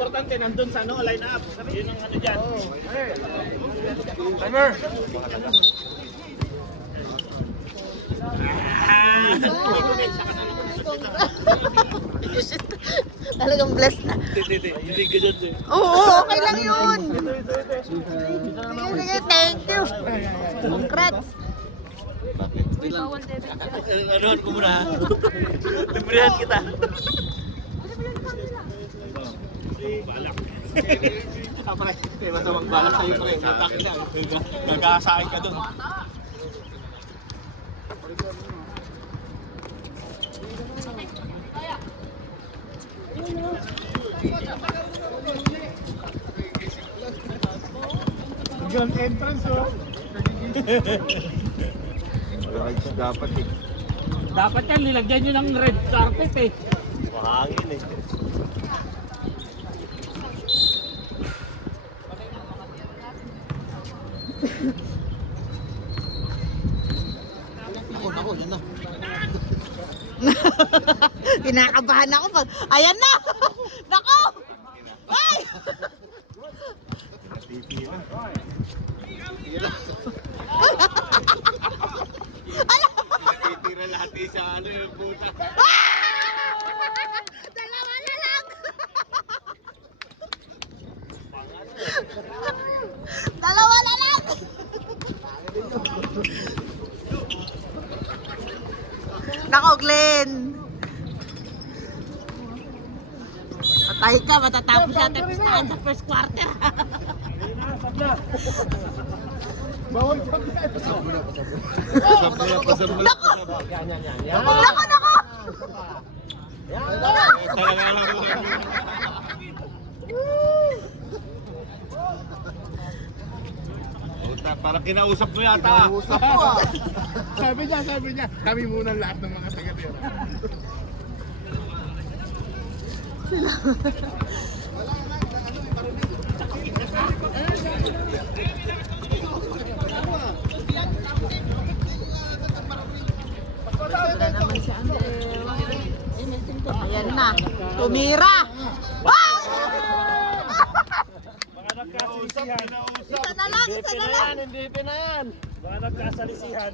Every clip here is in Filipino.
importante, nandun sa ano, line up. Yun ang ano dyan. Timer! Talagang blessed na. Hindi ganyan eh. Oo, okay lang yun. Sige, thank you. Congrats. Ano ko muna? Librihan kita. Balak. Pre, may masamang balak sa'yo pre. Gagasain ka dun. Gun entrance oh. Dapat eh. Dapat yan, nilagyan nyo ng red carpet eh. Mahangin eh. Ako, yun na. Kinakabahan ako pag, ayan na! Nako! Ay! Titira lahat eh sa ano yung puta. Dalawa na lang! Dalawa na lang! Nako, Glenn! Patay ka, matatapos natin pistahan sa first quarter. Bawal ka. Pasabula. Nako, nako! Talaga lang. Puta, parang kinausap mo yata. Usap ko ah. Sabi niya, kami muna lahat ng mga taga-tira. Ayan na, tumira! Wow! Baka nagkasalisihan. Isa na lang, isa na lang! Hindi na yan. Baka nagkasalisihan.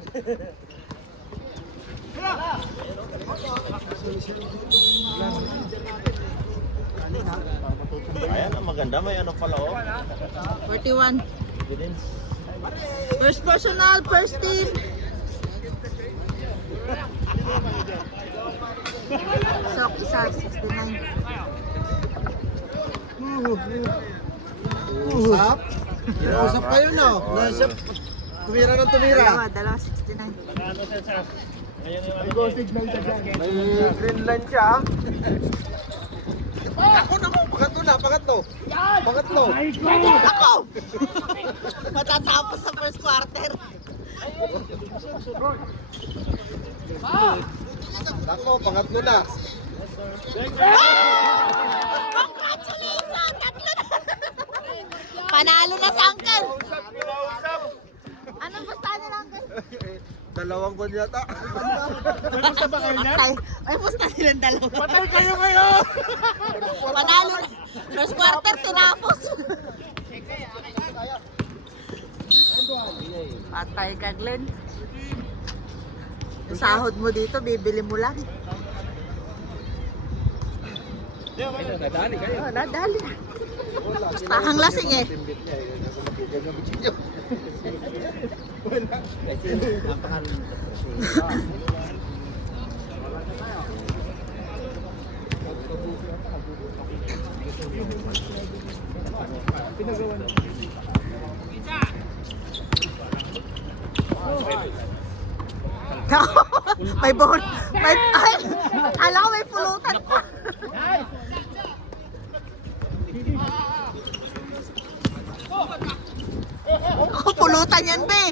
Ayan, ang maganda. May ano pala oh. 41. First personal, first team. Sok, isa, 69. Usap? Usap kayo no? Nasa tumira ng tumira. Dalawa, 69. Ano siya? Ngayon yung ano. Go signal ka dyan. May green line siya. Ako, pangatlo na, pangatlo. Pangatlo. Ako! Matatapos sa first quarter. Ako, pangatlo na. Congratulations! Tatlo na! Panalo na si Uncle! Anong basta nila, Uncle? Dalawang gol yata. Basta ba kayo Patay. Ay, basta silang dalawa. Patay kayo ngayon! Panalo na. First quarter, tinapos. Patay ka, Glenn. Yung sahod mo dito, bibili mo lang. Nadali kayo. Oh, nadali. Bastahang lasing eh. May board. May, ay, alam ko may pulutan pa. Ako pulutan yan, be.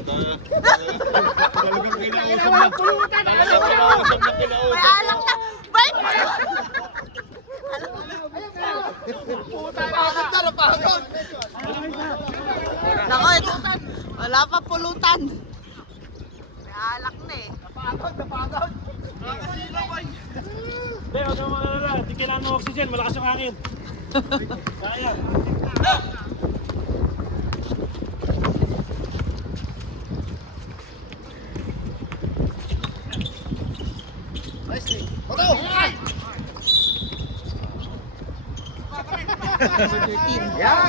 Talagang kinausap na. Kinausap na kinausap. May alak na. Bay! Nako, ito. Wala pa pulutan. May alak na eh. Hindi, huwag kang magalala. Hindi kailangan ng oxygen. Malakas yung hangin. Ya,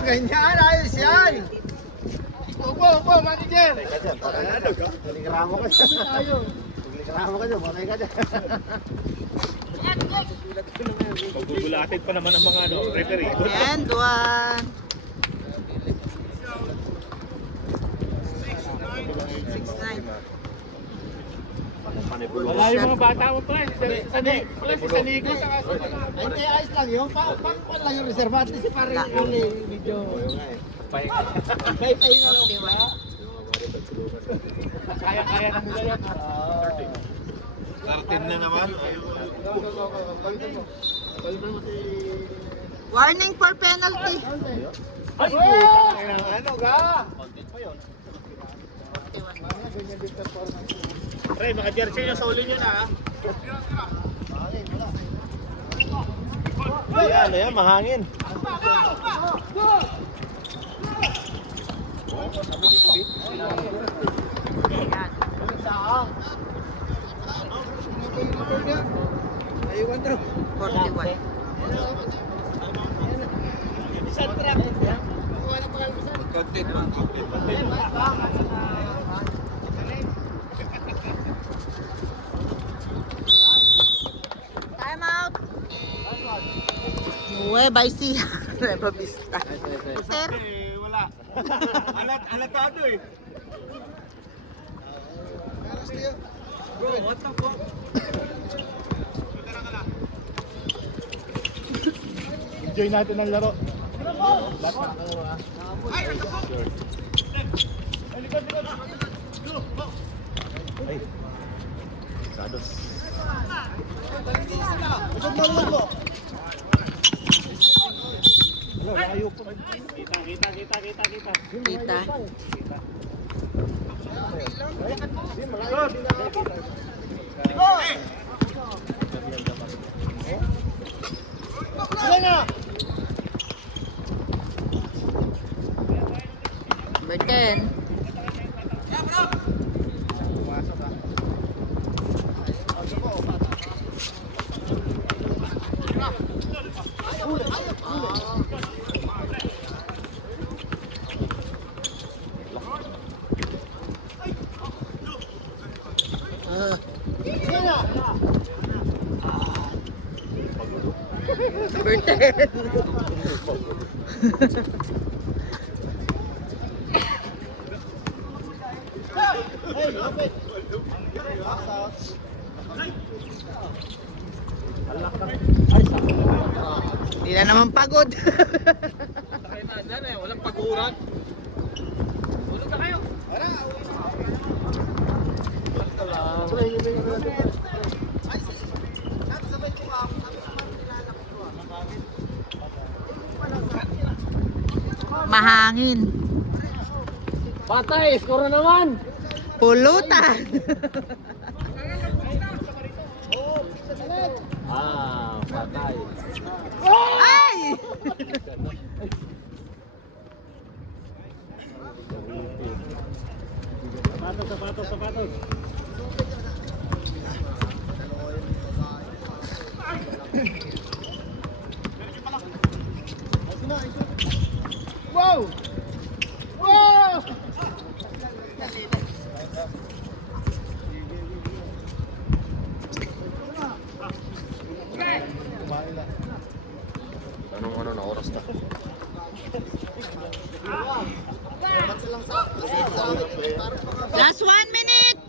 ganyan. Ayos yan. Upo, manager. Pagligramo ka dyan. Pagligramo ka dyan. Bakay ka dyan. Magugulatin pa naman ang mga referee. And one. 6-9. Wala yung mga bata mo pa. Si Sanigo. Hindi, ayos lang yun. Paano lang yung reservante si pare yung video. May pahinga lang. Kaya na nila yan. 13 na naman. Warning for penalty. Ay, Ano ga? Pre, maka-jersey nyo sa uli nyo na ha. Ano yan, mahangin. Ayan. Aywan daw. 41. Time out. Nueva Ecija. Nueva Vista. Sir, Wala. Alatado eh. enjoy natin ang laro. kita. Number 10. Number 10. Hindi na naman pagod. Walang paguran. Tulog na kayo. Mahangin. Patay, score na naman. Pulutan. Patay. Ay! Sapatos. Wow! Wow! Anong na oras na? Last 1 minute.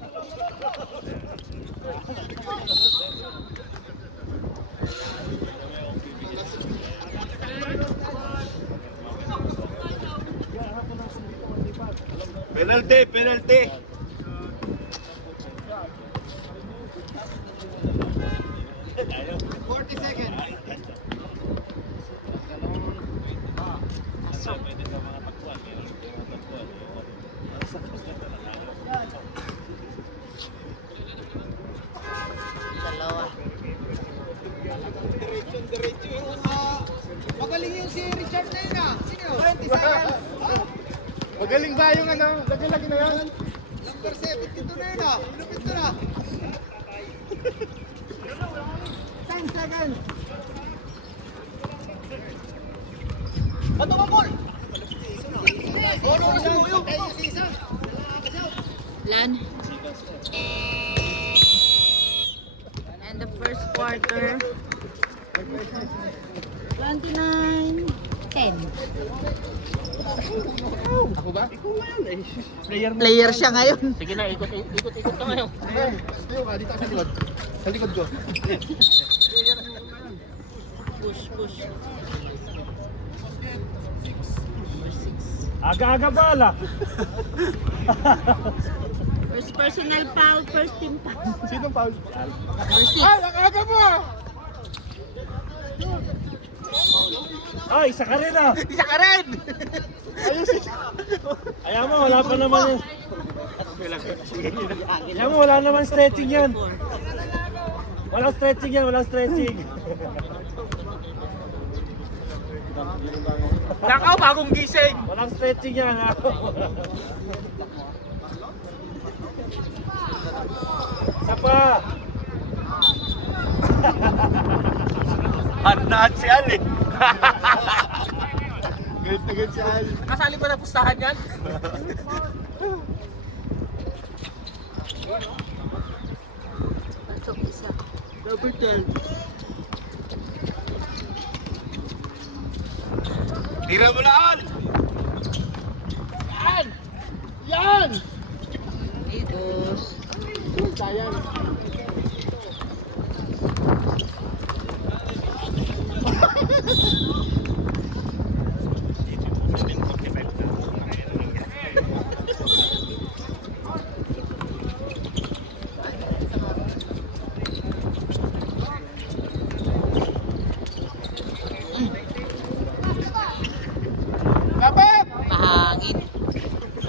Penalty. Dalawa. Diretso yung magaling yung Magaling ba yung ano? Lagi-lagi na yan. Number 72 na yun ah. Ilupit ko na. 10 seconds. Bato ka, Paul! Lan. And the first quarter. 29-10. Ako ba? Player siya ngayon. Sige na, ikot ka ngayon. Tayo ka, dito ka sa likod. Sa likod ko. Push. Aga-aga bala. First personal foul, first team foul. Sino foul? Number 6. Ay, nakaga mo! Ay, isa ka rin ah. Isa ka rin! Ayusin. Ayaw mo, wala pa naman yun. Ayaw mo, wala naman stretching yan. Walang stretching yan, walang stretching. Nakaw, bagong gising! Walang stretching yan ha. Isa pa. Handaan si Ali. Galit na galit si Al. Kasali ba na pustahan yan? Pasok isa. Number 10. Tira mo na, Al! Yan! Yan! Itos. Sayang. Dapat! Mahangin.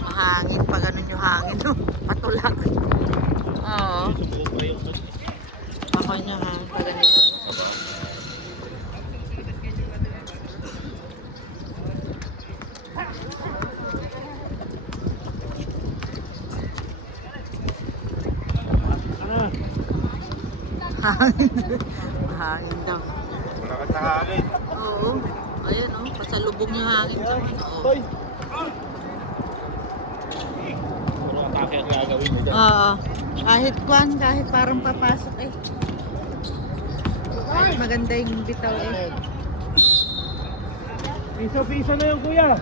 Mahangin pa ganun yung hangin. No? Patulak. Oo. Ako niya ha. Pa ganito. Hangin. Hangin daw. Wala ka sa hangin. Oo. Ayan oh. Pasalubong yung hangin. Oo. Hoy! Puro atake ang gagawin mo dyan. Oo. Kahit kwan, kahit parang papasok eh. Kahit maganda yung bitaw eh. Piso-piso na yun kuya.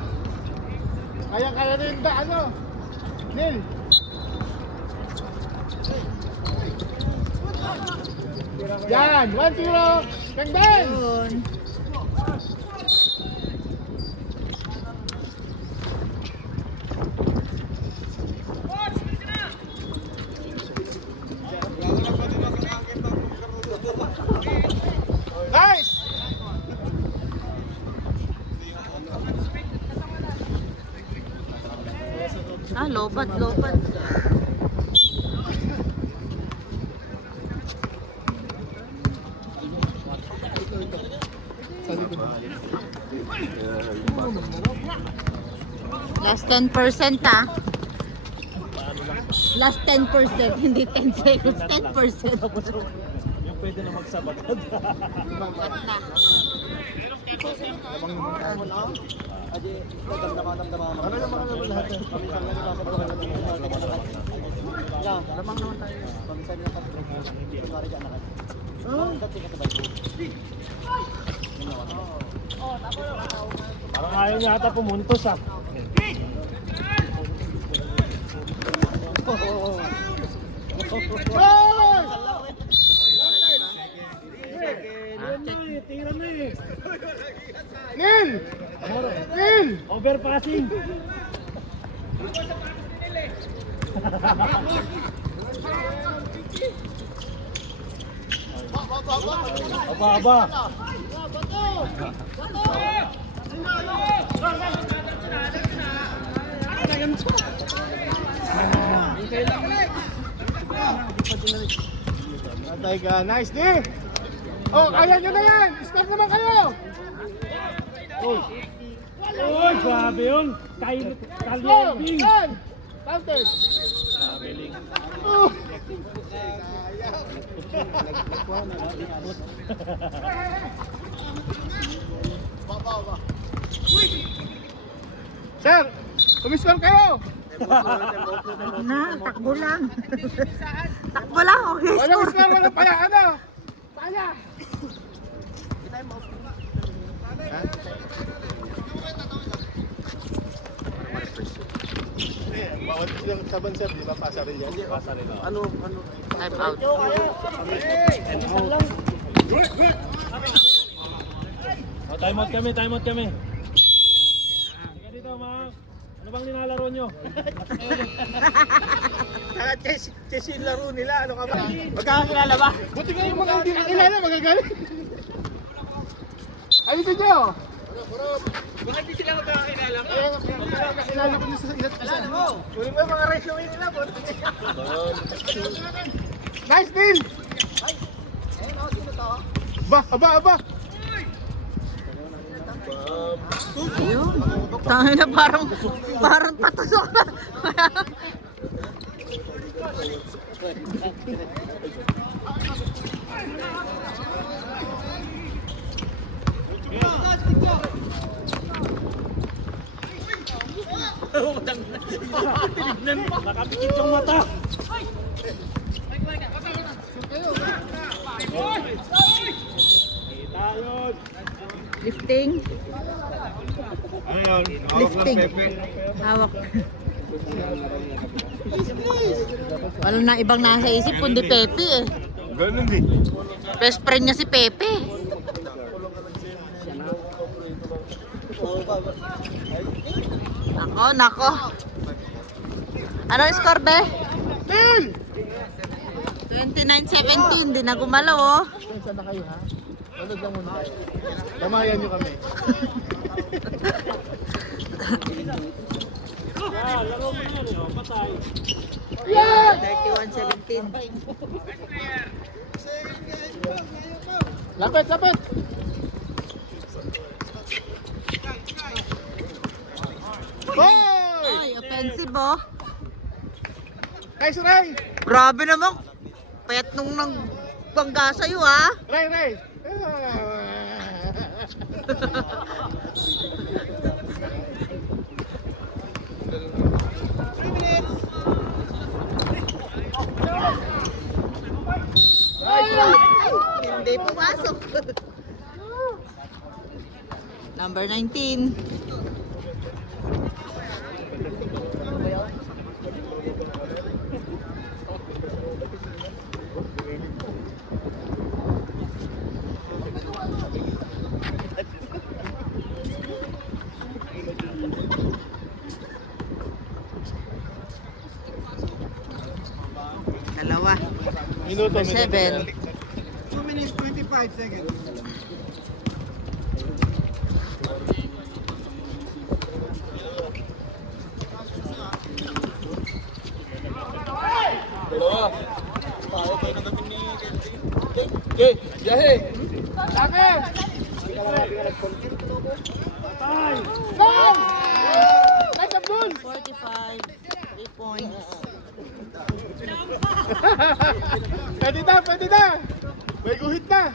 Kaya rin ba ano? Nil! Yan! 1-0! Gandang! Yun. Nice! Ah, lobat. Last 10% ah. Last 10%, hindi 10 seconds, 10%. Yung pwede na magsabatad. Babat na. Ano yung mga naman lahat? Lamang naman tayo. Pamisan niya pag kunwari dyan nakat. Dati ka sabay ko. Parang ayaw niya ata pumuntos ah. Tira na eh. Nil! Nil! Overpassing. Aba. Atay ka, nice D! Oh, kaya nyo na yan! Stop naman kayo! Uy, grabe yun. Kalyending. Counter. Sir, kumiskor kayo. Na, takbo lang. Takbo lang, okay. Walang kumiskor, walang pala. Ano? Pala. Bawat silang saban sir, di ba pasa rin yan? Pasa rin. Time out. Oh, time out kami, time out kami. Sige dito, mga. Ano bang nilalaro nyo? Chess yung laro nila, ano ka ba? Magkakakilala ba? Buti nga yung mga hindi nakilala, magagalit. Ayusin nyo! Bakit di sila magkakakilala mo? Nakilala ko nyo sa isa't isa. Uli mo yung mga resume nila, boss. Nice deal! Aba! Ayun. Tangin na parang patusok na. Nakapikit yung mata. Kita yun. Lifting. Ano yun? Lifting. Hawak. Wala na ibang nasa isip kundi Pepe eh. Ganun din. Best friend niya si Pepe. Nako. Ano yung score, be? 29-17. Di na gumalaw, oh. Saan na kayo ha? Tulog lang muna kayo. Tamayan nyo kami. Yeah, laro mo yan. Oh, patay. 31-17. Lapit! Boy! Ay, offensive, oh. Nice, Ray! Grabe naman. Payat nung nagbangga sa'yo, ha? Ray! Hindi pumasok. Number 19. Dalawa. Minuto, Number 7. 2 minutes 25 seconds. Lapit! Go! Nice, Abdul! 45. 3 points. Pwede na! May guhit na!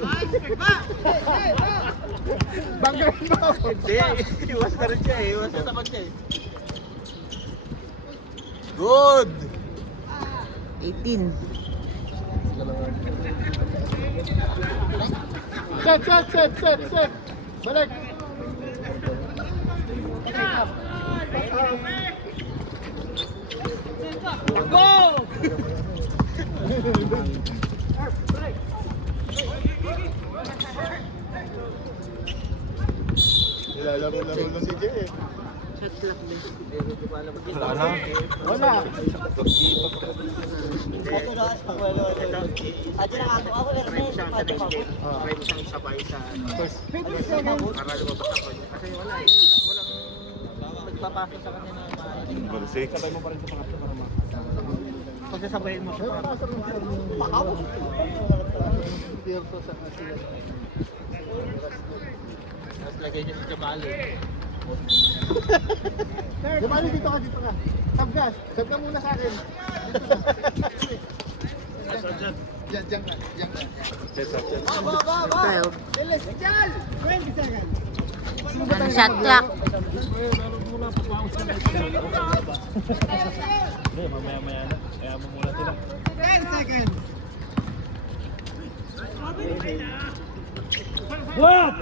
Nice! Bangga mo! Hindi, iwas na rin siya eh. Iwas na tapat siya eh. Good! 18. Set! Balik! Nilalaro-laro na si Jay. Shot clock din. Wala na. Wala. Balsik. Sabay mo pa rin sa pangatlo para ma. Pagsasabayin mo. Tapos lagay niya si Jamali. Jamali, dito ka, dito ka. Sabgas, sab ka muna sa akin. Diyan ka, diyan ka. Tayo. Bilis, Jal! 20 seconds. Ano, shot clock. Hindi, mamaya-maya na. Kaya mo muna sila. 10 seconds. What?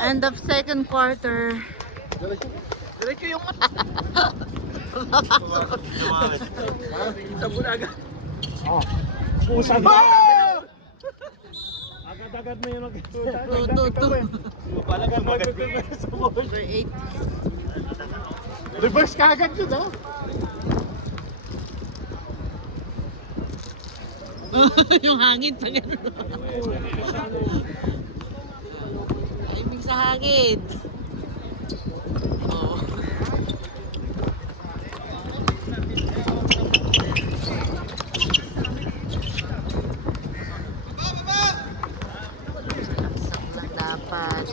End of second quarter. Diretso yung Pusag. Agad-agad na yun. 2-2-2. Palagan mo sa ball. Number 8. Reverse ka agad yun, ha? Yung hangin sa gano'n. Timing sa hangin. Oh. Dapat.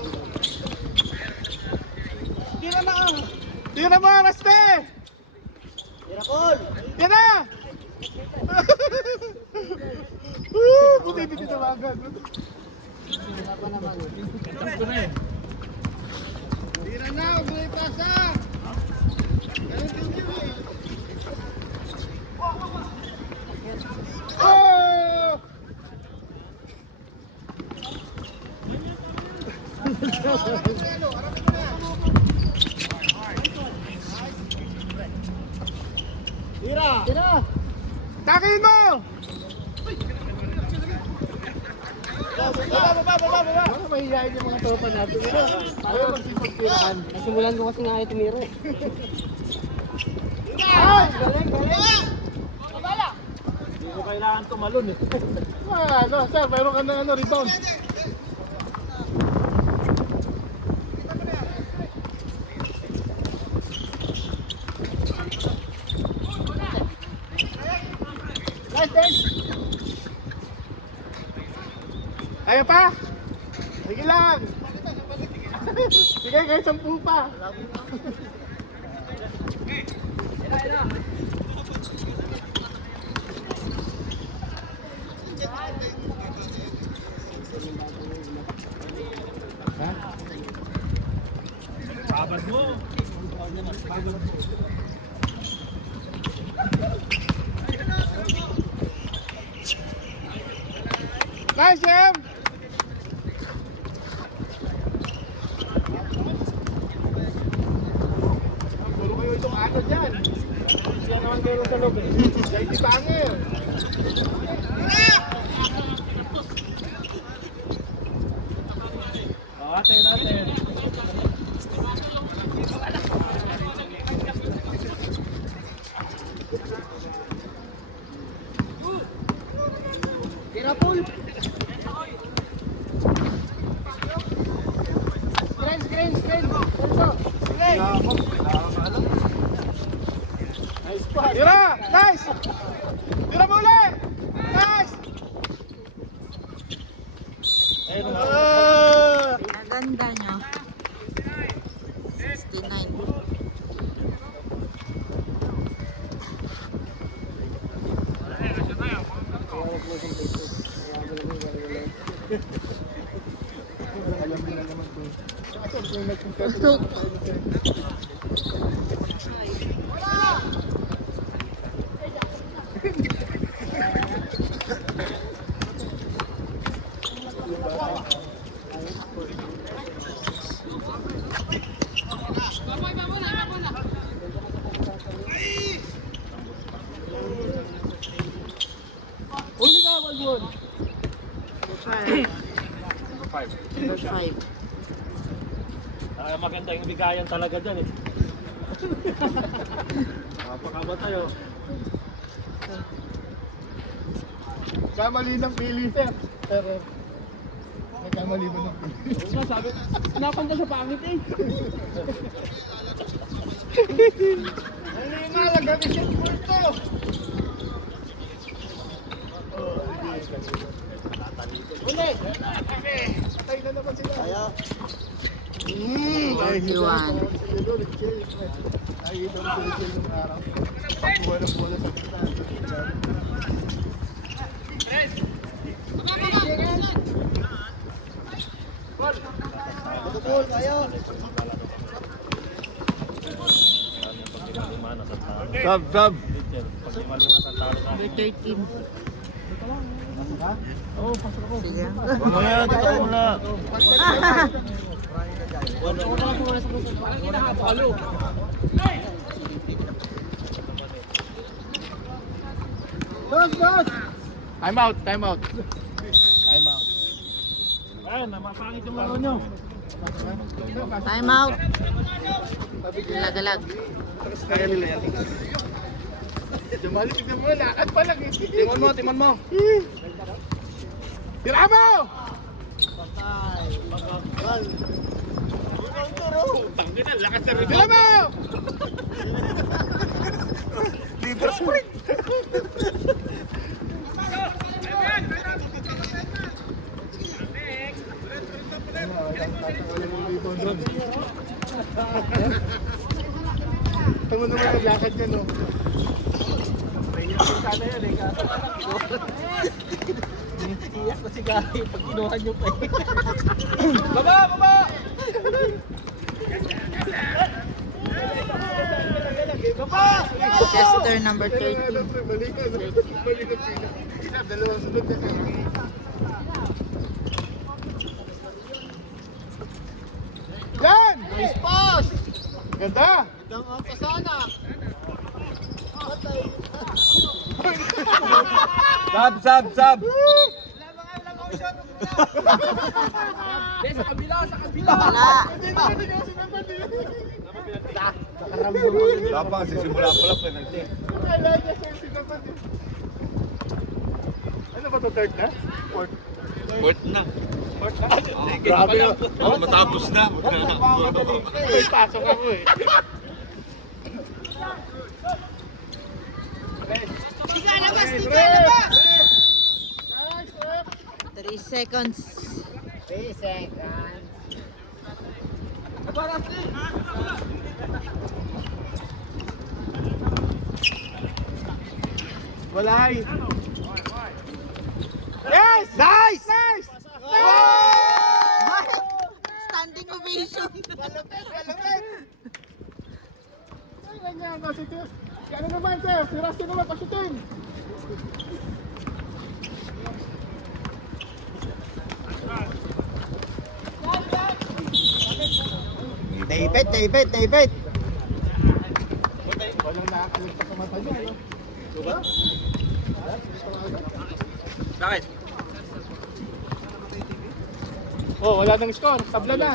Tira mo, Raste! Miracle! Yan na! Buti hindi tinawagan. Tira na, huwag mo ipasa! Ganun din yun eh. Oh! Tira! Tira! Takin mo! Baba! Baka mahihayin yung mga tropa natin. Ayaw magsipagtirahan. Nasimulan ko kasi nga ito tumiro. Ay! Galing! Hindi ko kailangan tumalon eh. Ano, sir, mayroon ka ng rebound. Nice! Ayaw pa? Sige lang! Sige, kahit 10 pa. Babad mo. Nice, Jem! Puro kayo itong ano dyan. Yan naman kayo sa loob eh. Dahil di bangir. Natin. Tira, Paul! Screen! Pulso! Tira! Nice! Tira mo ulit! Nice! Maganda nyo. 69. Tusok. Number 5. Maganda yung bigayan talaga dyan eh. Napakaba tayo. Kamali ng pili, sir. Pero, may kamali ba ng pili? Oo, sabi, napunta sa pangit eh. Ano yung malagami siya to? Uli! Patay na naman sila. Kaya. 41. Ay, ito ang chill ng araw. Pagkuha ng bola sa kita. Tutupul kayo! Sab, sab. Pag lima-lima sa talo sa Number 13. Oo, pasok ako. Sige. Mamaya, tata mo na. Parang kinakapalo. Boss, boss! Time out, time out. Time out. Ayan, napapangit yung laro nyo. Time out. Galag-galag. Kaya nila yan. Jumali, tignan mo, lakad pa lang eh. Timon mo! Tira mo! Tangina, lakas na rin. Tira mo! Libre sprint! Tama naman ang lakad niya, no? Sana yan eh, kaso iyak ko si Gary pag kinuha nyo pa eh. Baba! Baba! Baba! Chester number 13. Balik ka, no? Balik ka, pila. Dalawang sunod na siya. Yan! Nice pass! Ganda! Ang apa sana! Sab! Sa kabila! Sa kabila! Wala. Hindi na kasi yung sinaban niya. Dapat sisimula pa lang penalty. Akala niya siya yung sinaban niya. Ano ba to, third na? Fourth? Fourth na. Fourth na? Grabe na. Matapos na. May pasok ako eh. Nice, ref! 3 seconds. 3 seconds. Walay! Yes! Nice! Nice! Standing ovation. Malupit! Ay, ganyan kasi ito. Ano naman, sir? Si Rusty naman, pasutin! David! Walang nakakaligtas sa mata niya, no? Bakit? Oh, wala nang score. Tabla na.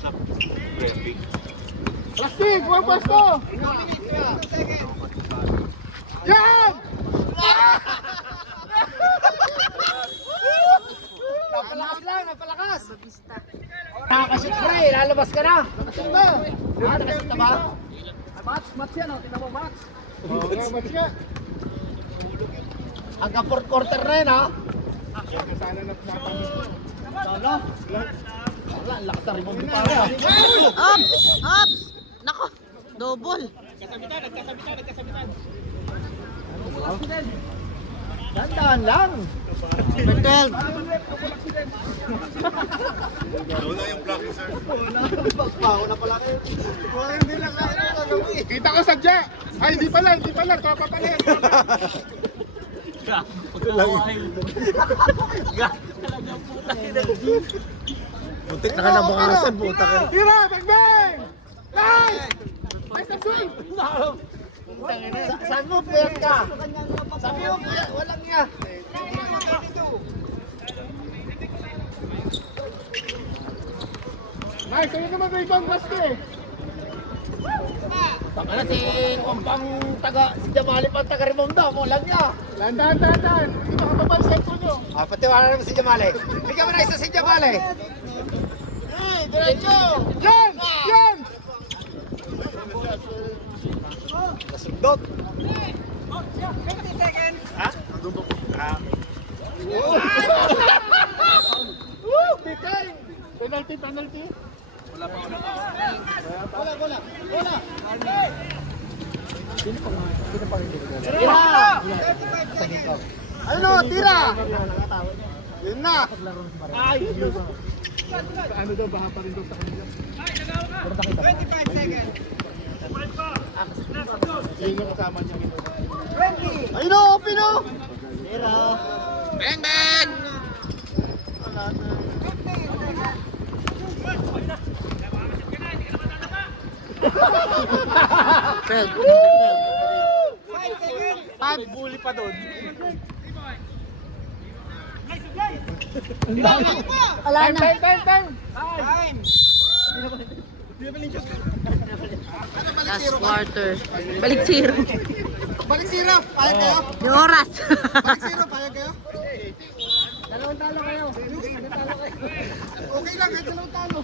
Sap. Ready. Plastic, buwang pwesto! Yan! Napalakas! Bapista. Nakakashoot ka eh, lalabas ka na! Nakasal na! Nakashoot ka ba? Match yan, tingnan mo match! Oh, nga, match nga. Hanggang fourth quarter na yun ha! Huwag ka sana napapamis. Wala! Wala, ang lakas na rebound ni pare ha! Ups! Ups! Nako! Double. Dandaan lang! Number 12. Wala yung practice, sir. Pagpaho na pala kayo! Hindi lang kaya Kita ko sadya! Ay, hindi pala. Tropa pala yan. Butik na ka na bakasan, puta ka. Tira! Bang bang! Nice! Nice na swing! Saan mo puyat ka? Sabi mo puyat, walang niya. Ay, sa'yo naman may ibang basto eh. Baka na si Kumpang taga, si Jamali pang taga Rimonda, walang niya. Landahan. Hindi makababa ang cellphone nyo. Patiwala naman si Jamali. Bigyan mo na isa si Jamali. Diretso! Yan! Yan! Nasundot. Woo! Bitay! Penalty. Ano, tira! Yun na! Sa ano daw, baha pa rin daw sa kanila. 25 seconds. Yun yung kasama niya. Ayun o, open o! Tira! Bang, bang! Twelve. Five. Bully pa doon. Wala na. Time! Last quarter. Balik zero. Balik sira! Payag kayo? Yung oras. Balik sira! Payag kayo? Dalawang talo kayo. Okay lang, kahit dalawang talo.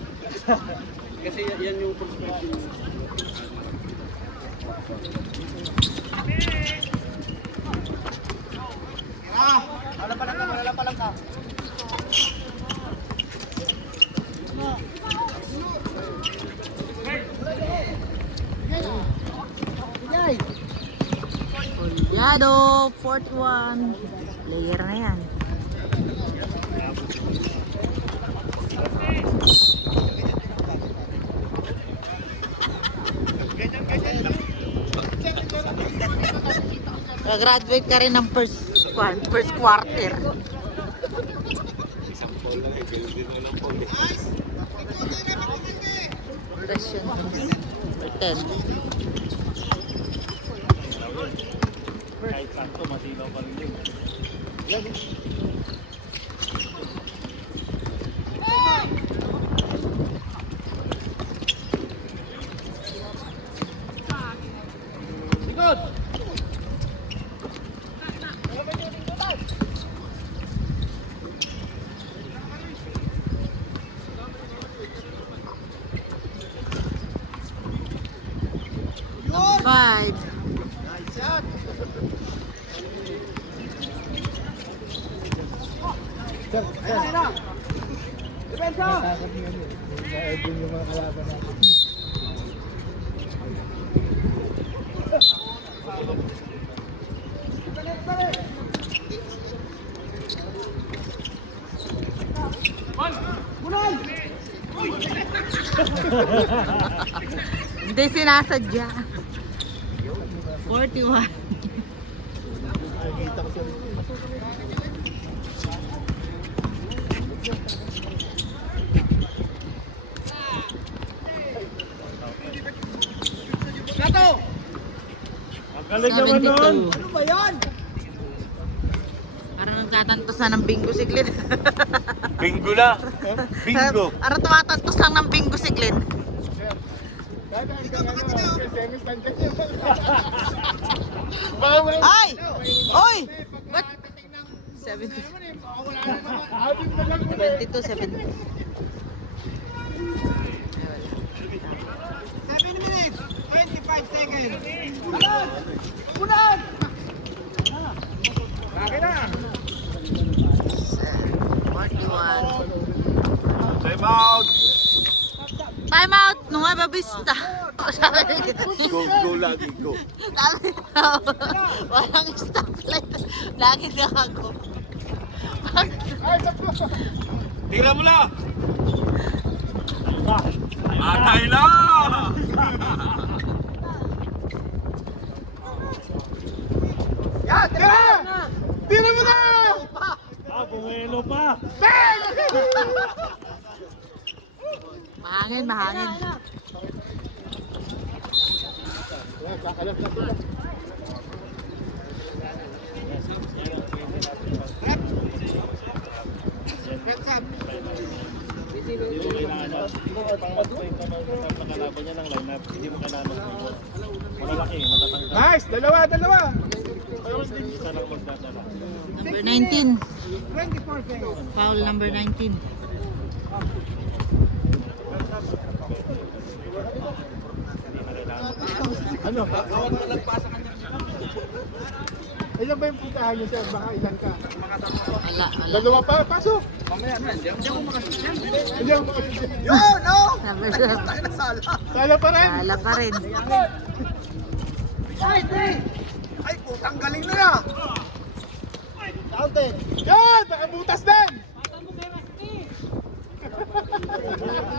Wala pa lang ka. Pulyado, 41. Player na yan. Graduate ka rin ng first quarter. Isang ball lang eh. Bilhin mo ng ball eh. Question 10. Kahit sakto, masilaw pa rin yun. Five. Hindi sinasadya. 41. Ang galing naman nun! 72. Parang nagtatantos na ng bingo si Glenn. Bingo na! Bingo! Parang tumatantos lang ng bingo si Glenn. Ay! Oy! Ba't? 70. 22, 70. 7 minutes, 25 seconds. Laki na! 41. Time out! Time out! Nueva Vista. Go lagi, go. Sabi walang stoplight. Lagi nakago. Tingnan mo na! Matay na! Yan, tira! Tira mo na! Buwelo pa! Mahangin. Kakalap na sila. Isa lang magdadala. Number 19. 24 seconds. Foul number 19. Ano? Ilan ba yung puntahan niyo, sir? Baka ilan ka? Wala, wala. Dalawa pa, pasok! Hindi ako makasya. Yo, no! Number 7. Sala pa rin! Wala pa rin. Ay, putang galing na na! Counted. Yan! Nakabutas din!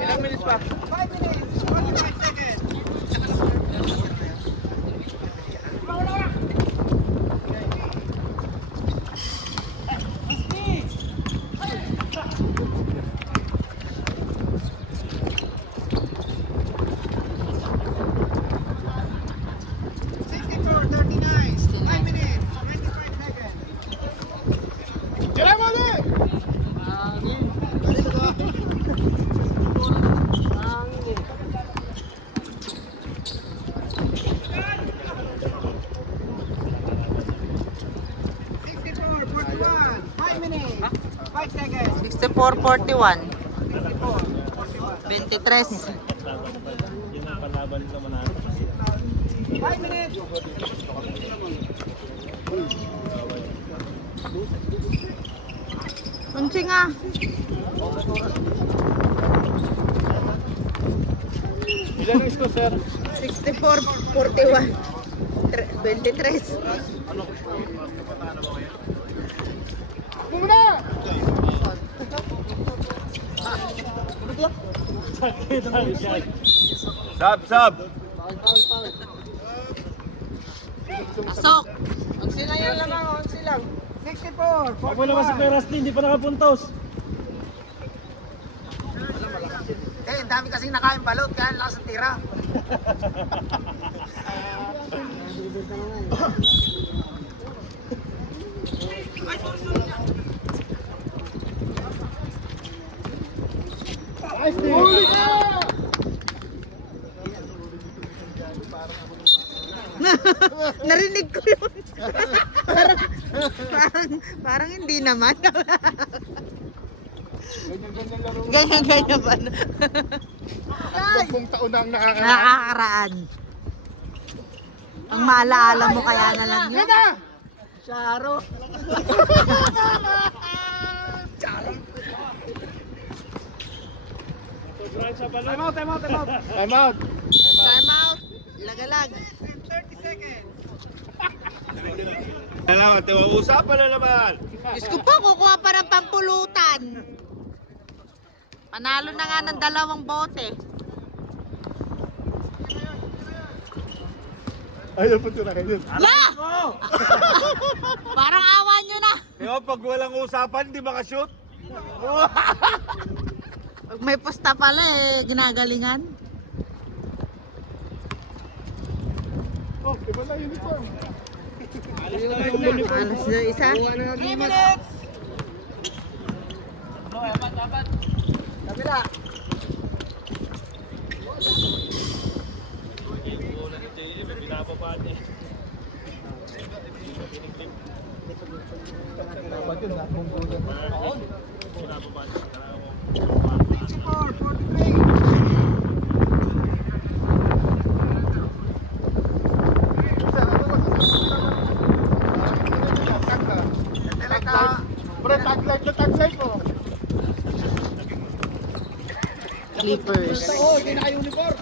Ilang minutes pa? 5 minutes. 45 seconds. Tira mo ulit! Seconds. 64-41. 23. Yun ang palaban sa manalo. 5 minutes. Kunci nga. Ilan ang score, sir? 64-41. 23. Muna! Sakit lang yan. Sab! Pasok. 64. Ako naman si Perasti, hindi pa nakapuntos. Eh, dami kasing nakain balot, kaya lakas ang tira. Huli ka! Narinig ko yun. parang hindi naman. Ganyan-ganyan laro. Ganyan ba? 10 taon na ang nakakaraan. Nakakaraan. Ang maalaala mo kaya na lang yun. Yan na! Charo. Sobrang sa balon. Time out! Time out. Lagalag. 30 seconds. Alam, usapan na naman. Diyos ko po, kukuha pa ng pampulutan. Panalo na nga ng 2 bote. Ayaw po ito na kayo. La! Parang awa nyo na. Kaya pag walang usapan, di makashoot. Pag may pusta pala eh, ginagalingan. Oh, iba na uniform. Alas na isa. 3 minutes. Kabila. Binababa niya. Binababa niya. 64, 43. Bro, tag life mo. Clippers. Oo, hindi naka-uniform.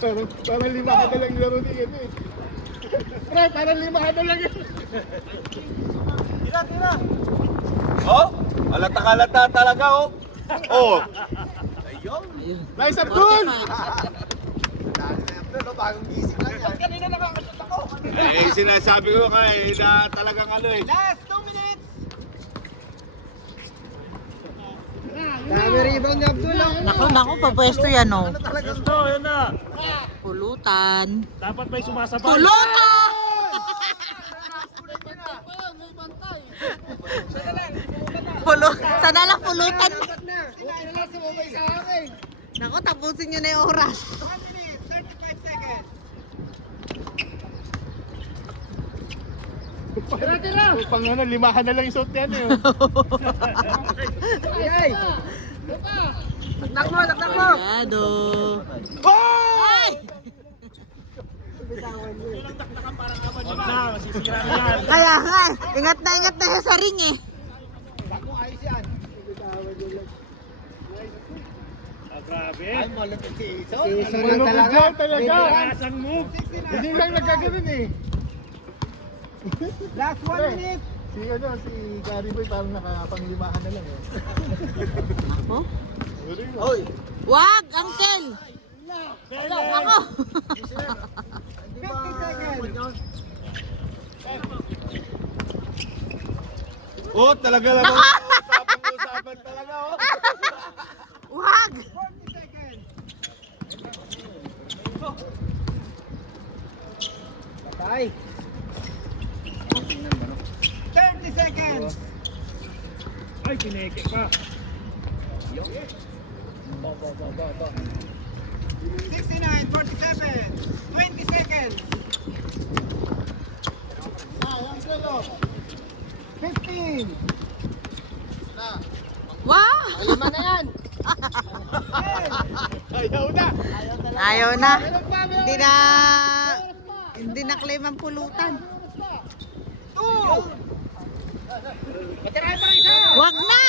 Parang 5 ka na lang laro ni yan eh. Bro, parang 5 ka na lang yun. Tira. Oh, alata talaga, oh. Oh, Nice Abdul! Bagong gising lang yan. Kanina nakakasot ako. sinasabi ko kay na talagang ano eh. Last 2 minutes. Dami rebound ni Abdul. Naku, papwesto yan oh. Gusto, yun na. Pulutan. Dapat may sumasabay. Pulutan! Sana lang pulutan. Sinain lang sumabay sa akin. Naku, tapusin nyo na yung oras. 1 minute, 35 seconds. Pang ano, limahan na lang yung suot yan eh. Ay! Yado. Ay! Huwag na, masisira na yan. Kaya nga, ingat na siya sa ring eh. Bakong ayos yan. Ah, grabe. Ay, malapit si Ison. Si Ison Malupit lang talaga. yan talaga. Asang move. Hindi lang nagkaganon eh. Last 1 minute. Si ano, si Gary Boy parang nakapanglimahan na lang eh. Ako? Hoy! Wag, uncle! Ako! 50 seconds. Oh, talaga lang. Usapan talaga, oh. Wag! 40 seconds. Patay. 30 seconds. Ay, pineke pa. 69, 47, 20 seconds. 15. Wow! Lima na yan. Ayaw na. Ayaw na. Hindi na claim ang pulutan. 2. Matirahin pa rin isa. Wag na!